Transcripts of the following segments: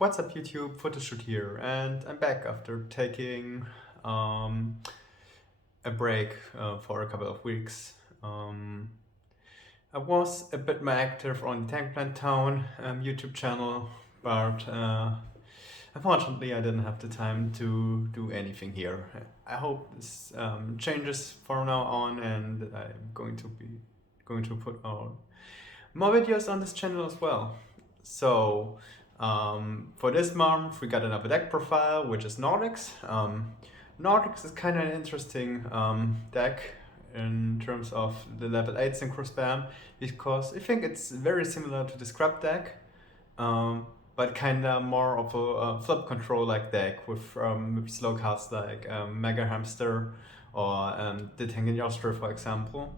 What's up YouTube, Photoshoot here, and I'm back after taking a break for a couple of weeks. I was a bit more active on the Tankplant Town YouTube channel, but unfortunately I didn't have the time to do anything here. I hope this changes from now on, and I'm going to put out more videos on this channel as well. So for this month we got another deck profile, which is Nordic's. Nordic's is kind of an interesting deck in terms of the level 8 synchro spam, because I think it's very similar to the scrap deck, but kind of more of a flip control like deck with slow cards like Mega Hamster or the Tengen Yostra, for example.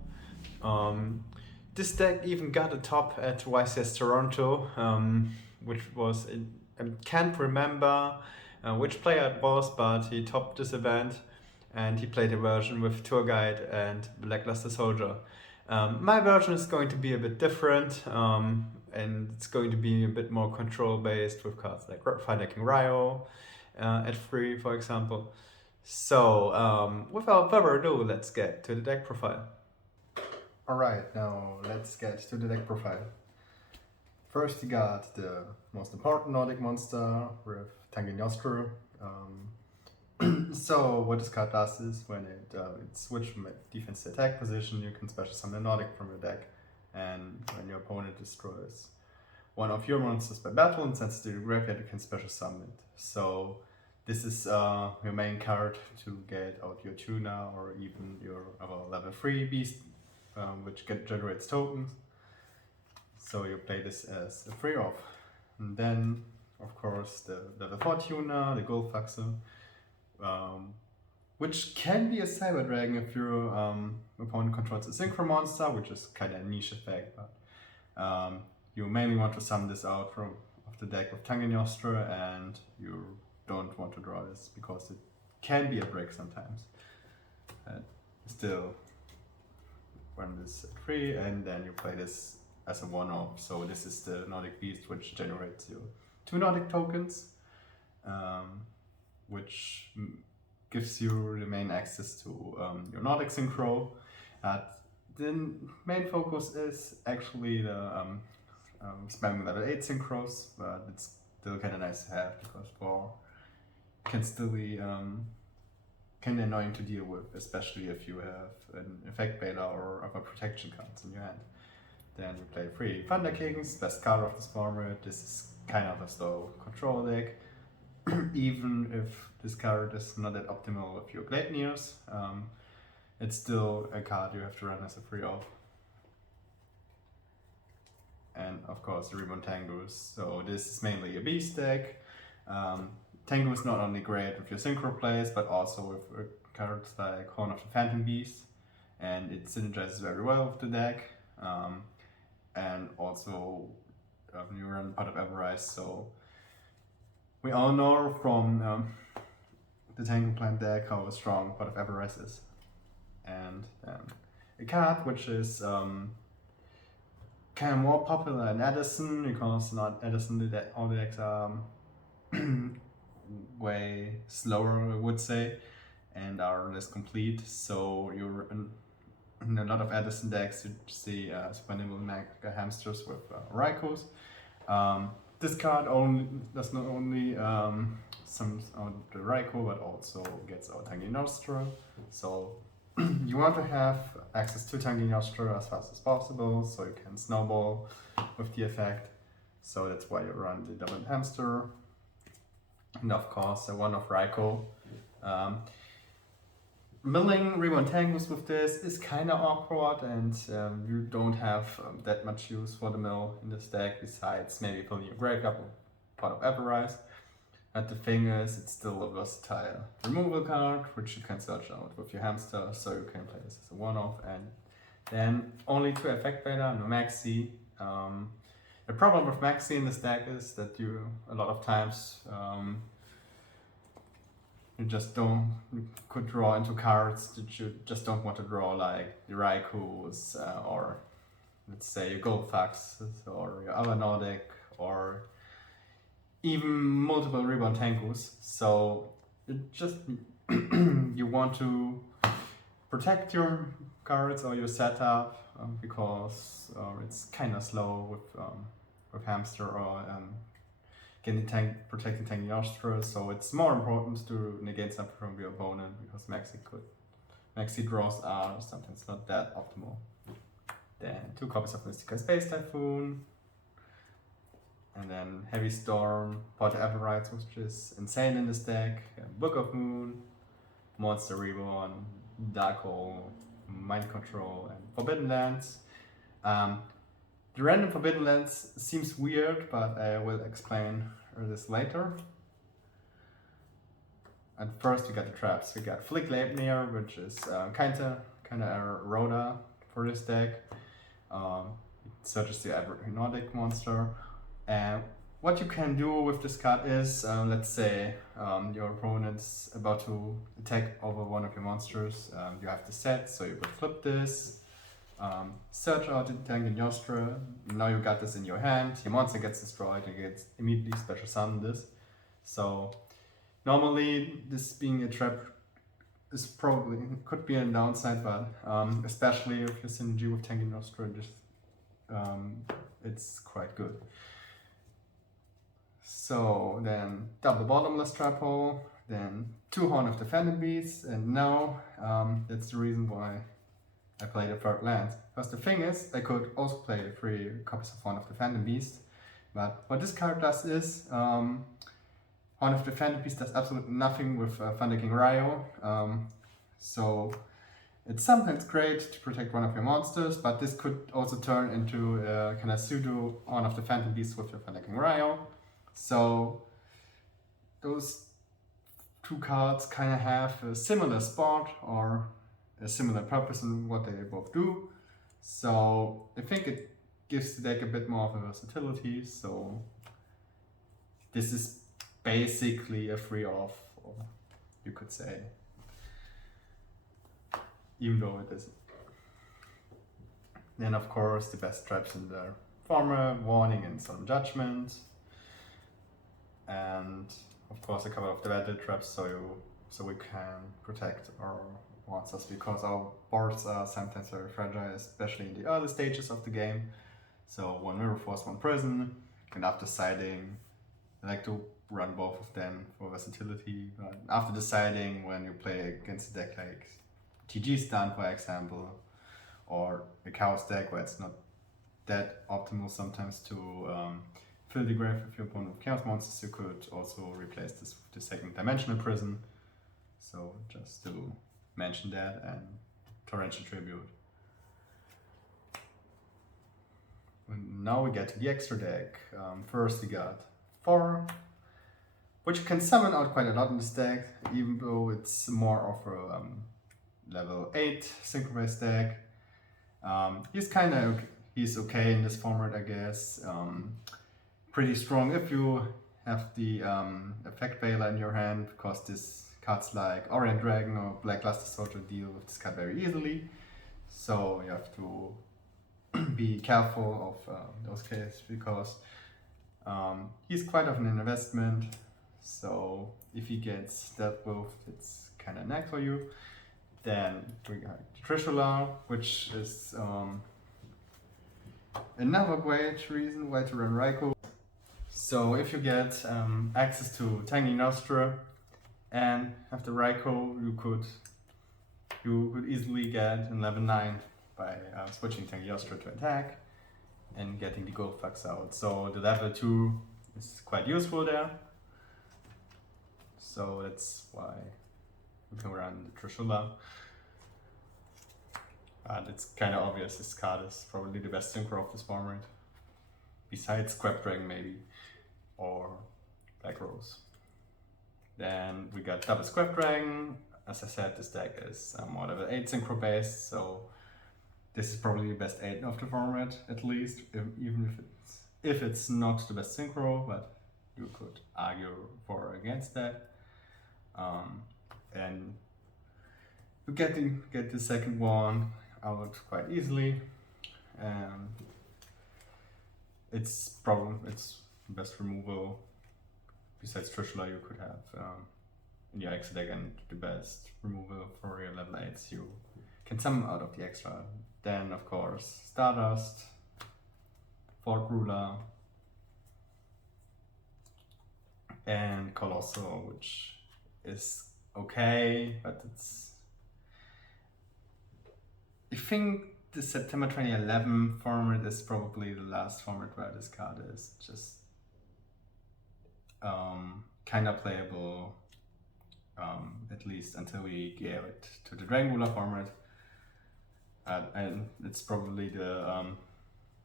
This deck even got a top at YCS Toronto, which was, I can't remember which player it was, but he topped this event and he played a version with Tour Guide and Blackluster Soldier. My version is going to be a bit different, and it's going to be a bit more control based with cards like Finding Ryo at 3, for example. So without further ado, let's get to the deck profile. Alright, now let's get to the deck profile. First you got the most important Nordic monster with Tengen Yostra. So what this card does is when it switches from a defense to attack position, you can special summon a Nordic from your deck, and when your opponent destroys one of your monsters by battle and sends it to the graveyard, you can special summon it. So this is your main card to get out your tuna or even your level 3 beast, which generates tokens. So you play this as a free off. And then, of course, the level 4 tuna, the gold faxer, which can be a cyber dragon if your opponent controls a synchro monster, which is kind of a niche effect, but you mainly want to summon this out of the deck with Tengen Yostra, and you don't want to draw this because it can be a break sometimes. Still run this at 3, and then you play this as a one-off. So this is the Nordic Beast, which generates you 2 Nordic tokens, which gives you the main access to your Nordic Synchro. The main focus is actually the spamming level 8 synchros, but it's still kind of nice to have because 4 can still be kind of annoying to deal with, especially if you have an effect beta or other protection cards in your hand. Then you play 3 Thunder Kings, best card of this format. This is kind of a slow control deck, even if this card is not that optimal with your Gleipnirs. It's still a card you have to run as a free off. And of course the Ribbon Tangus. So this is mainly a beast deck. Tengu is not only great with your synchro plays, but also with cards like Horn of the Phantom Beast, and it synergizes very well with the deck. And also you run Pot of Everrise, so we all know from the Tengu Plant deck how strong Pot of Everrise is. And a card which is kind of more popular in Edison, because not Edison, all the decks are way slower, I would say, and are less complete. So you're in a lot of Edison decks, you see super nimble Mega Hamsters with Raikos. This card does not only sums out the Raikou, but also gets out Tengen Yostra. So you want to have access to Tengen Yostra as fast as possible, so you can snowball with the effect. So that's why you run the double hamster. And of course, one of Raikou. Milling Reborn Tangus with this is kind of awkward, and you don't have that much use for the mill in this deck, besides maybe pulling your graveyard Pot of Everrise. But the thing is, it's still a versatile removal card, which you can search out with your hamster, so you can play this as a one-off. And then only 2 effect beta, no maxi. The problem with maxi in this deck is that you, a lot of times, you could draw into cards that you just don't want to draw, like the Raikous, or let's say your Goldfax, or your other Nordic, or even multiple ribbon tankus. So it just you want to protect your cards or your setup because it's kind of slow with hamster or getting protecting tanky nostrils. So it's more important to negate something from your opponent because maxi draws are sometimes not that optimal. Then 2 copies of Mystical Space Typhoon. And then Heavy Storm, Porter Everrides, which is insane in this deck, Book of Moon, Monster Reborn, Dark Hole, Mind Control, and Forbidden Lands. The random Forbidden Lands seems weird, but I will explain this later. And first we got the traps. We got Flick Leibnier, which is kinda a Rhoda for this deck. It searches the every Nordic monster. And what you can do with this card is, let's say your opponent's about to attack over one of your monsters. You have the set, so you could flip this, search out the Tangan Yostra. Now you got this in your hand. Your monster gets destroyed and gets immediately special summon this. So normally this being a trap is probably could be a downside, but especially if your synergy with Tangan Yostra, it's quite good. So then double bottomless trap hole, then 2 Horn of the Phantom Beast, and now that's the reason why I played a 3rd land. Because the thing is, I could also play 3 copies of Horn of the Phantom Beast, but what this card does is, Horn of the Phantom Beast does absolutely nothing with Thunder King Ryo, so it's sometimes great to protect one of your monsters, but this could also turn into a kind of pseudo Horn of the Phantom Beast with your Thunder King Ryo. So those 2 cards kind of have a similar spot or a similar purpose in what they both do. So I think it gives the deck a bit more of a versatility. So this is basically a free off, or you could say, even though it isn't. Then of course the best traps in there: Former, Warning, and Solemn Judgment. And of course a couple of the battle traps so we can protect our monsters, because our boards are sometimes very fragile, especially in the early stages of the game. So 1 Mirror Force, 1 Prison, and after deciding, I like to run both of them for versatility. But after deciding, when you play against a deck like TG Stun, for example, or a Chaos deck where it's not that optimal sometimes to fill the grave with your opponent with Chaos monsters, you could also replace this with the 2nd Dimensional Prison. So just to mention that, and Torrential Tribute. And now we get to the extra deck. First we got 4, which you can summon out quite a lot in this deck, even though it's more of a level 8 synchro-based deck. He's okay in this format, I guess. Pretty strong if you have the effect Veiler in your hand, because this cards like Orient Dragon or Blackluster Soldier deal with this card very easily. So you have to be careful of those cases, because he's quite of an investment. So if he gets that buff, it's kind of neck for you. Then we got Trishula, which is another great reason why to run Raikou. So if you get access to Tangy Nostra and have the Raikou, you could easily get in level 9 by switching Tangy Nostra to attack and getting the Gold Flux out. So the level 2 is quite useful there. So that's why we can run the Trishula. And it's kind of obvious this card is probably the best synchro of this format, besides Scrap Dragon maybe, or Black Rose. Then we got double Scrap Dragon. As I said, this deck is more level 8 synchro based, so this is probably the best 8 of the format, at least, even if it's not the best synchro, but you could argue for or against that. And you get the 2nd one out quite easily, and it's best removal besides Trishula, you could have in your extra deck and the best removal for your level 8s. You can summon out of the extra. Then, of course, Stardust, Fort Ruler, and Colossal, which is okay, but it's... I think the September 2011 format is probably the last format where this card is just kind of playable, at least until we give it to the Dragon Ruler format. And it's probably the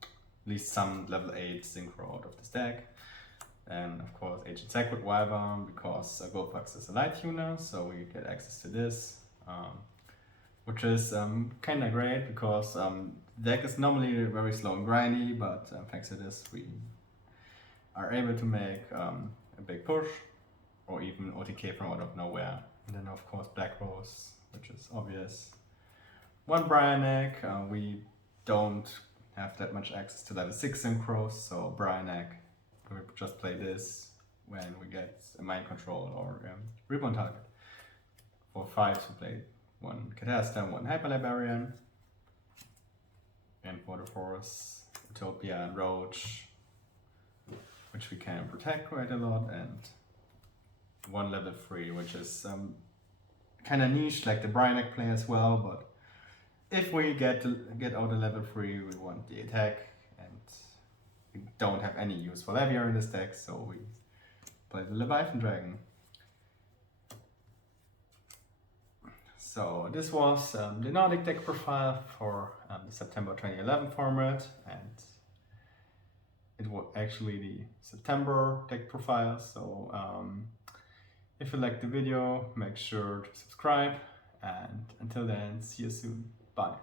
at least some level 8 synchro out of this deck. And of course Ancient Sacred Wyvern, because Goldfox is a light tuner, so we get access to this, which is kind of great because the deck is normally very slow and grindy, but thanks to this we are able to make a big push, or even OTK from out of nowhere. And then of course Black Rose, which is obvious. One Bryanek, we don't have that much access to level 6 synchros, so Bryanek, we just play this when we get a Mind Control or Reborn target. For 5 we play one Catasta, one Hyper Librarian, and for the 4s, Utopia and Roach, which we can protect quite a lot, and one level 3, which is kind of niche like the Bryanek play as well, but if we get out a level 3, we want the attack, and we don't have any use for Leviar in this deck, so we play the Leviathan Dragon. So this was the Nordic deck profile for the September 2011 format, and it was actually the September deck profile. So if you liked the video, make sure to subscribe, and until then, see you soon. Bye.